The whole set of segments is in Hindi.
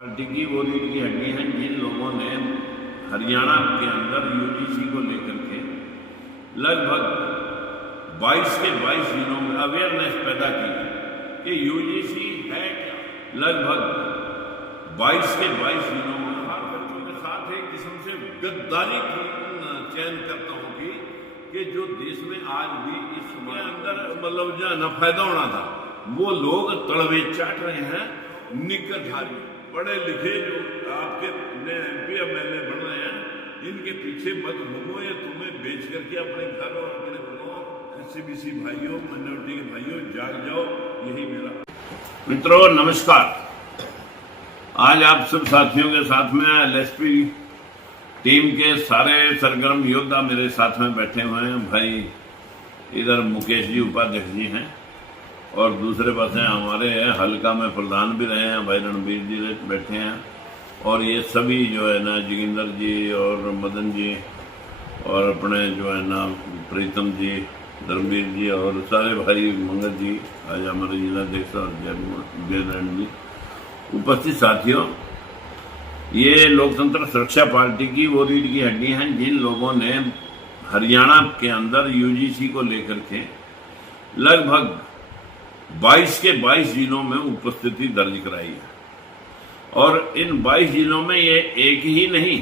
पार्टी की वो रीढ़ की हड्डी है जिन लोगों ने हरियाणा के अंदर यूजीसी को लेकर के लगभग 22 के 22 जिलों में अवेयरनेस पैदा की कि यूजीसी है क्या। लगभग 22 के 22 जिलों में हर बच्चों के साथ एक किस्म से गद्दारी की चयन करता हूँ कि जो देश में आज भी इसके अंदर मतलब जो न फायदा होना था वो लोग तड़वे चाट रहे हैं। निकटधारी पढ़े लिखे जो आपके MP MLA बन रहे हैं इनके पीछे मत घूमो या तुम्हें बेच करके अपने घर और अपने SC/BC भाइयों माइनॉरिटी के भाइयों जाग जाओ। यही मेरा मित्रों नमस्कार। आज आप सब साथियों के साथ में LSP टीम के सारे सरगर्म योद्धा मेरे साथ में बैठे हुए हैं। भाई इधर मुकेश जी उपाध्यक्ष जी हैं और दूसरे पास हैं हमारे हल्का में प्रधान भी रहे हैं भाई रणबीर जी बैठे हैं और ये सभी जो है ना जोगिंदर जी और मदन जी और अपने जो है ना प्रीतम जी धर्मवीर जी और सारे भाई मंगल जी आज हमारे जिलाध्यक्ष और जय नारायण जी उपस्थित साथियों। ये लोकतंत्र सुरक्षा पार्टी की वो रीढ़ की हड्डी हैं जिन लोगों ने हरियाणा के अंदर यूजीसी को लेकर के लगभग 22 के 22 जिलों में उपस्थिति दर्ज कराई है और इन 22 जिलों में ये एक ही नहीं,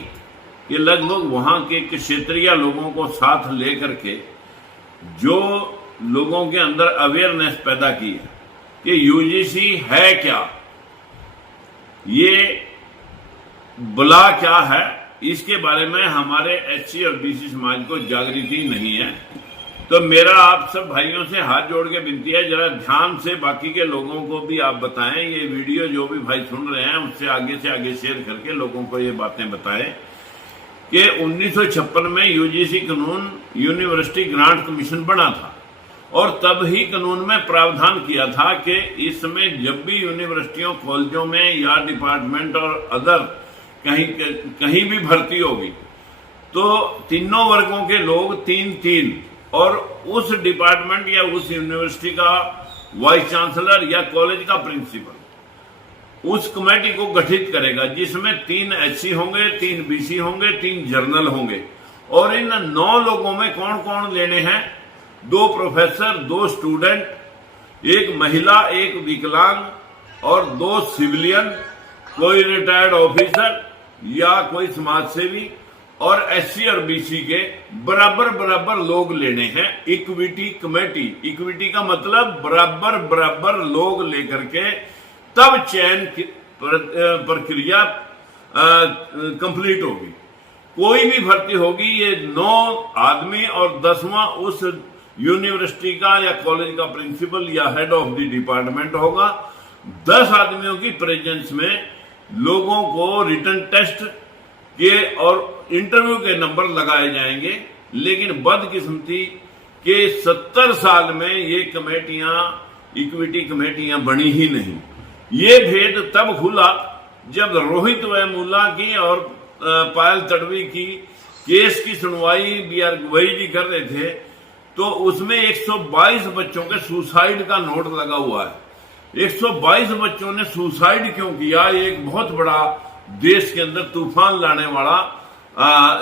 ये लगभग वहां के क्षेत्रीय लोगों को साथ लेकर के जो लोगों के अंदर अवेयरनेस पैदा की है कि यूजीसी है क्या, ये बला क्या है, इसके बारे में हमारे SC और BC समाज को जागृति नहीं है। तो मेरा आप सब भाइयों से हाथ जोड़ के विनती है जरा ध्यान से बाकी के लोगों को भी आप बताएं। ये वीडियो जो भी भाई सुन रहे हैं उससे आगे शेयर करके लोगों को ये बातें बताएं कि 1956 में यूजीसी कानून यूनिवर्सिटी ग्रांट कमीशन बना था और तब ही कानून में प्रावधान किया था कि इस समय जब भी यूनिवर्सिटियों कॉलेजों में या डिपार्टमेंट और अदर कहीं भी भर्ती होगी तो तीनों वर्गों के लोग 3-3 और उस डिपार्टमेंट या उस यूनिवर्सिटी का वाइस चांसलर या कॉलेज का प्रिंसिपल उस कमेटी को गठित करेगा जिसमें 3 SC होंगे, 3 BC होंगे, 3 जर्नल होंगे और इन 9 लोगों में कौन कौन लेने हैं, 2 प्रोफेसर, 2 स्टूडेंट, 1 महिला, 1 विकलांग और 2 सिविलियन, कोई रिटायर्ड ऑफिसर या कोई समाज सेवी और SC और BC के बराबर लोग लेने हैं। इक्विटी कमेटी, इक्विटी का मतलब बराबर लोग लेकर के तब चयन प्रक्रिया कंप्लीट होगी। कोई भी भर्ती होगी ये 9 आदमी और 10वां उस यूनिवर्सिटी का या कॉलेज का प्रिंसिपल या हेड ऑफ द डिपार्टमेंट होगा। 10 आदमियों की प्रेजेंस में लोगों को रिटन टेस्ट के और इंटरव्यू के नंबर लगाए जाएंगे। लेकिन बदकिस्मती के 70 साल में ये कमेटियां इक्विटी कमेटियां बनी ही नहीं। ये भेद तब खुला जब रोहित वेमुला की और पायल तडवी की केस की सुनवाई BR गवई जी कर रहे थे तो उसमें 122 बच्चों के सुसाइड का नोट लगा हुआ है। 122 बच्चों ने सुसाइड क्यों किया, ये एक बहुत बड़ा देश के अंदर तूफान लाने वाला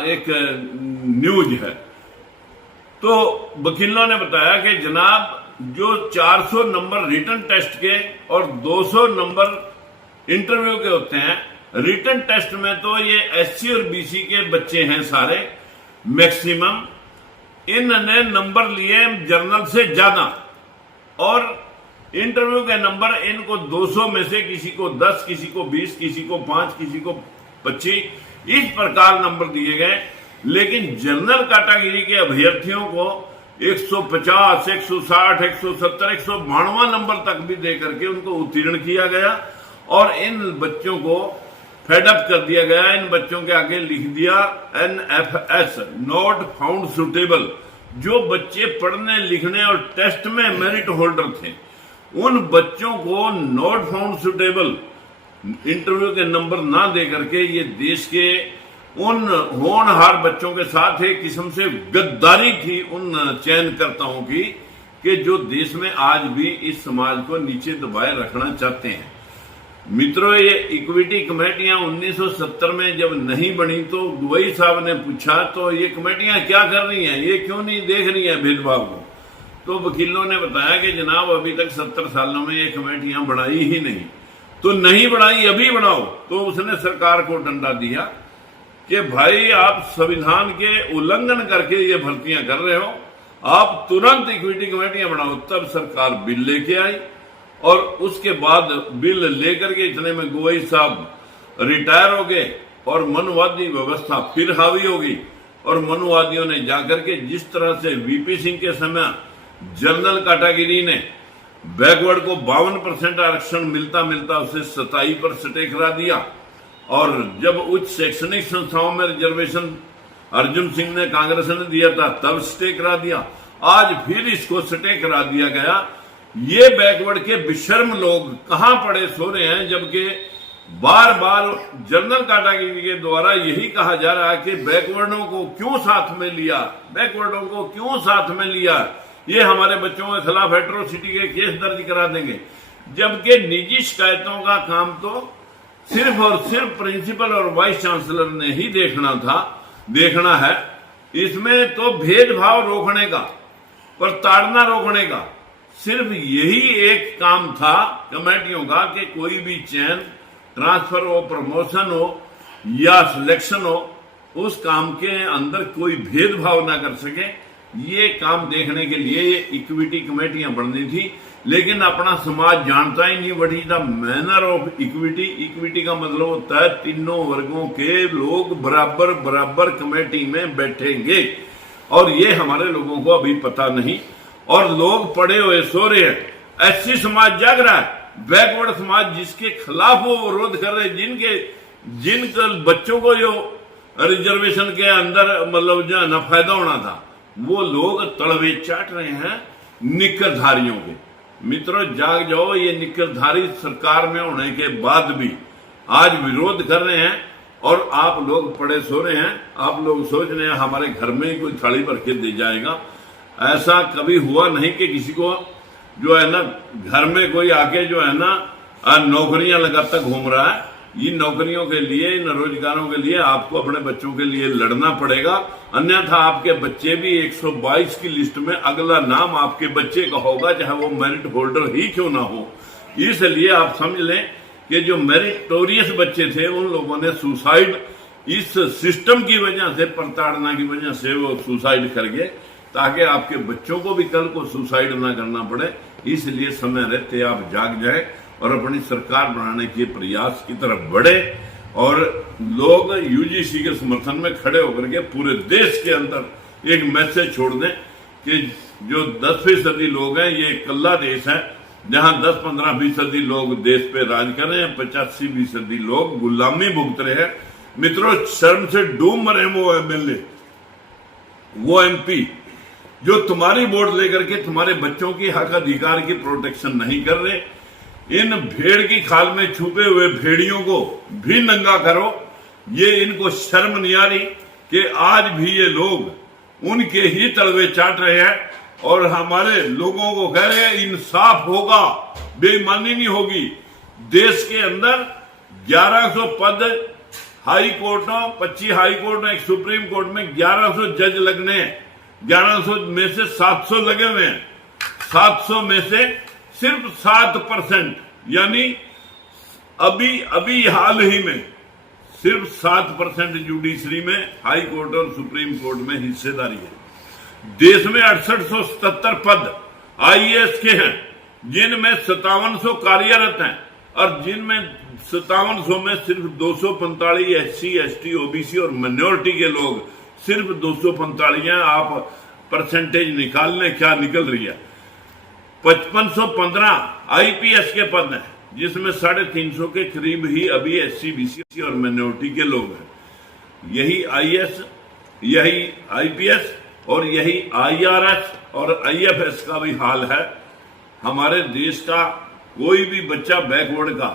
एक न्यूज है। तो वकीलों ने बताया कि जनाब जो 400 नंबर रिटन टेस्ट के और 200 नंबर इंटरव्यू के होते हैं, रिटन टेस्ट में तो ये SC और BC के बच्चे हैं सारे मैक्सिमम, इन्होंने नंबर लिए जर्नल से ज्यादा और इंटरव्यू के नंबर इनको 200 में से किसी को 10, किसी को 20, किसी को 5, किसी को 25 इस प्रकार नंबर दिए गए। लेकिन जनरल कैटेगरी के अभ्यर्थियों को 150, 160, 170, 192 नंबर तक भी दे करके उनको उत्तीर्ण किया गया और इन बच्चों को फेडअप कर दिया गया। इन बच्चों के आगे लिख दिया NFS, नॉट फाउंड सुटेबल। जो बच्चे पढ़ने लिखने और टेस्ट में मेरिट होल्डर थे उन बच्चों को नॉट फाउंड सुटेबल इंटरव्यू के नंबर ना दे करके ये देश के उन होनहार बच्चों के साथ एक किस्म से गद्दारी थी उन चयनकर्ताओं की कि जो देश में आज भी इस समाज को नीचे दबाए रखना चाहते हैं। मित्रों, ये इक्विटी कमेटियां 1970 में जब नहीं बनी तो दुबई साहब ने पूछा तो ये कमेटियां क्या कर रही हैं, ये क्यों नहीं देख रही हैं भेदभाव को। तो वकीलों ने बताया कि जनाब अभी तक 70 सालों में ये कमेटियां बढ़ाई ही नहीं, तो नहीं बढ़ाई अभी बढ़ाओ। तो उसने सरकार को डंडा दिया कि भाई आप संविधान के उल्लंघन करके ये भर्तियां कर रहे हो, आप तुरंत इक्विटी कमेटियां बढ़ाओ। तब सरकार बिल लेके आई और उसके बाद बिल लेकर के इतने में गोई साहब रिटायर हो गए और मनुवादी व्यवस्था फिर हावी होगी। और मनुवादियों ने जाकर के जिस तरह से वीपी सिंह के समय जनरल कैटेगरी ने बैकवर्ड को 52% आरक्षण मिलता मिलता उसे 27 पर स्टे करा दिया, और जब उच्च शैक्षणिक संस्थाओं में रिजर्वेशन अर्जुन सिंह ने कांग्रेस ने दिया था तब स्टे करा दिया, आज फिर इसको स्टे करा दिया गया। ये बैकवर्ड के बेशर्म लोग कहां पड़े सो रहे हैं, जबकि बार बार जनरल कैटेगरी के द्वारा यही कहा जा रहा है कि बैकवर्डों को क्यों साथ में लिया, बैकवर्डों को क्यों साथ में लिया, ये हमारे बच्चों के खिलाफ एट्रोसिटी के केस दर्ज करा देंगे। जबकि निजी शिकायतों का काम तो सिर्फ और सिर्फ प्रिंसिपल और वाइस चांसलर ने ही देखना है। इसमें तो भेदभाव रोकने का, प्रताड़ना रोकने का सिर्फ यही एक काम था कमेटियों का कि कोई भी चयन, ट्रांसफर हो, प्रमोशन हो या सिलेक्शन हो, उस काम के अंदर कोई भेदभाव ना कर सके। ये काम देखने के लिए ये इक्विटी कमेटियां बननी थी, लेकिन अपना समाज जानता ही नहीं what is the manner of equity. Equity का मतलब होता है तीनों वर्गों के लोग बराबर बराबर कमेटी में बैठेंगे, और ये हमारे लोगों को अभी पता नहीं, और लोग पड़े हुए सो रहे हैं। एससी समाज जाग रहा है, बैकवर्ड समाज जिसके खिलाफ वो विरोध कर रहे, जिन बच्चों को जो रिजर्वेशन के अंदर मतलब जो है ना फायदा होना था, वो लोग तड़वे चाट रहे हैं निकरधारियों के। मित्रों जाग जाओ, ये निकरधारी सरकार में होने के बाद भी आज विरोध कर रहे हैं और आप लोग पड़े सो रहे हैं। आप लोग सोच रहे हैं हमारे घर में ही कोई थाली भर के दे जाएगा। ऐसा कभी हुआ नहीं कि किसी को जो है ना घर में कोई आके जो है ना नौकरियां लगातार घूम रहा है। इन नौकरियों के लिए, इन रोजगारों के लिए आपको अपने बच्चों के लिए लड़ना पड़ेगा, अन्यथा आपके बच्चे भी 122 की लिस्ट में अगला नाम आपके बच्चे का होगा, चाहे वो मेरिट होल्डर ही क्यों ना हो। इसलिए आप समझ लें कि जो मेरिटोरियस बच्चे थे उन लोगों ने सुसाइड, इस सिस्टम की वजह से, प्रताड़ना की वजह से वो सुसाइड कर गए, ताकि आपके बच्चों को भी कल को सुसाइड ना करना पड़े। इसलिए समय रहते आप जाग जाए और अपनी सरकार बनाने के प्रयास की तरफ बढ़े, और लोग यूजीसी के समर्थन में खड़े होकर के पूरे देश के अंदर एक मैसेज छोड़ दें कि जो 10% लोग हैं, ये इकल्ला देश है जहां 10-15% लोग देश पे राज कर रहे हैं, 85% लोग गुलामी भुगत रहे हैं। मित्रों, शर्म से डूब मरे वो एमएलए, वो एमपी जो तुम्हारी वोट लेकर के तुम्हारे बच्चों की हक अधिकार की प्रोटेक्शन नहीं कर रहे। इन भेड़ की खाल में छुपे हुए भेड़ियों को भी नंगा करो। ये इनको शर्म नहीं आ रही कि आज भी ये लोग उनके ही तलवे चाट रहे हैं और हमारे लोगों को कह रहे हैं इंसाफ होगा, बेईमानी नहीं होगी। देश के अंदर 1100 पद हाई कोर्टों, 25 हाई कोर्ट में, एक सुप्रीम कोर्ट में 1100 जज लगने हैं। 1100 में से 700 लगे हुए हैं। 700 में से सिर्फ 7%, यानी अभी हाल ही में सिर्फ 7% जुडिशरी में, हाई कोर्ट और सुप्रीम कोर्ट में हिस्सेदारी है। देश में 6877 पद आईएएस के हैं, जिनमें 5700 कार्यरत हैं, और जिनमें 5700 में सिर्फ 245 एससी, एसटी, ओबीसी और माइनॉरिटी के लोग, सिर्फ 245 हैं। आप परसेंटेज निकाल लें क्या निकल रही है। 5515 आईपीएस के पद हैं, जिसमें 350 के करीब ही अभी एससी, बीसी और माइनॉरिटी के लोग हैं। यही आईएएस, यही आईपीएस और यही आईआरएस और आईएफएस का भी हाल है। हमारे देश का कोई भी बच्चा बैकवर्ड का,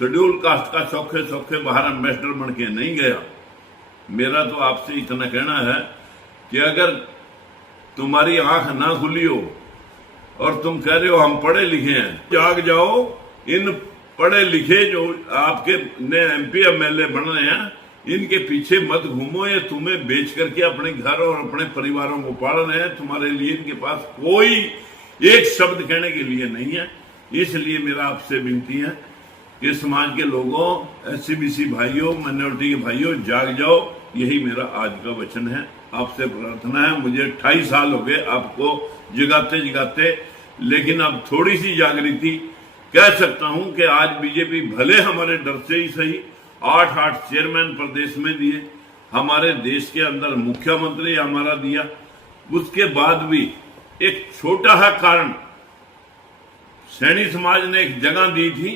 शेड्यूल कास्ट का सौखे सौखे बाहर एम्बेसडर बन के नहीं गया। मेरा तो आपसे इतना कहना है कि अगर तुम्हारी आंख ना खुली हो और तुम कह रहे हो हम पढ़े लिखे हैं, जाग जाओ। इन पढ़े लिखे जो आपके नए एमपी एमएलए बन रहे हैं, इनके पीछे मत घूमो। ये तुम्हें बेच करके अपने घर और अपने परिवारों को पाल रहे हैं। तुम्हारे लिए इनके पास कोई एक शब्द कहने के लिए नहीं है। इसलिए मेरा आपसे विनती है कि समाज के लोगों, एससी-बीसी भाइयों, माइनॉरिटी के भाइयों, जाग जाओ। यही मेरा आज का वचन है। आपसे प्रार्थना है। मुझे 28 साल हो गए आपको जगाते जगाते, लेकिन अब थोड़ी सी जागृति कह सकता हूं कि आज बीजेपी भले हमारे डर से ही सही 8 चेयरमैन प्रदेश में दिए, हमारे देश के अंदर मुख्यमंत्री हमारा दिया, उसके बाद भी एक छोटा सा कारण सैनी समाज ने एक जगह दी थी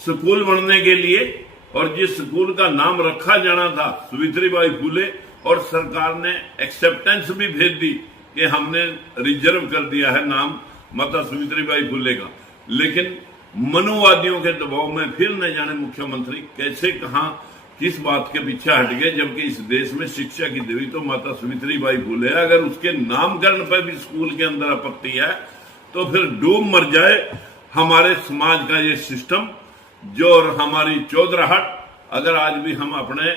स्कूल बनने के लिए, और जिस स्कूल का नाम रखा जाना था सावित्रीबाई फुले, और सरकार ने एक्सेप्टेंस भी भेज दी कि हमने रिजर्व कर दिया है नाम माता सावित्रीबाई फुले का। लेकिन मनुवादियों के दबाव में फिर न जाने मुख्यमंत्री कैसे कहां किस बात के पीछे हट गए, जबकि इस देश में शिक्षा की देवी तो माता सावित्रीबाई फुले है। अगर उसके नामकरण पर भी स्कूल के अंदर आपत्ति है तो फिर डूब मर जाए हमारे समाज का ये सिस्टम जो, और हमारी चौधराहट। अगर आज भी हम अपने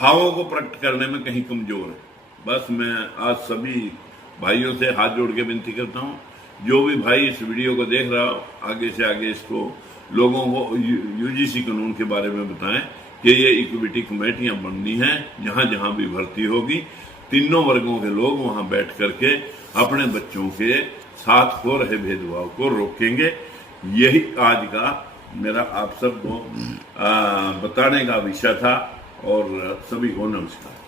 भावों को प्रकट करने में कहीं कमजोर है, बस मैं आज सभी भाइयों से हाथ जोड़ के विनती करता हूं, जो भी भाई इस वीडियो को देख रहा हो आगे से आगे इसको लोगों को यूजीसी कानून के बारे में बताएं कि ये इक्विटी कमेटियां बननी हैं। जहां जहां भी भर्ती होगी, तीनों वर्गों के लोग वहां बैठ करके अपने बच्चों के साथ हो रहे भेदभाव को रोकेंगे। यही आज का मेरा आप सबको बताने का विषय था। और सभी को नमस्कार।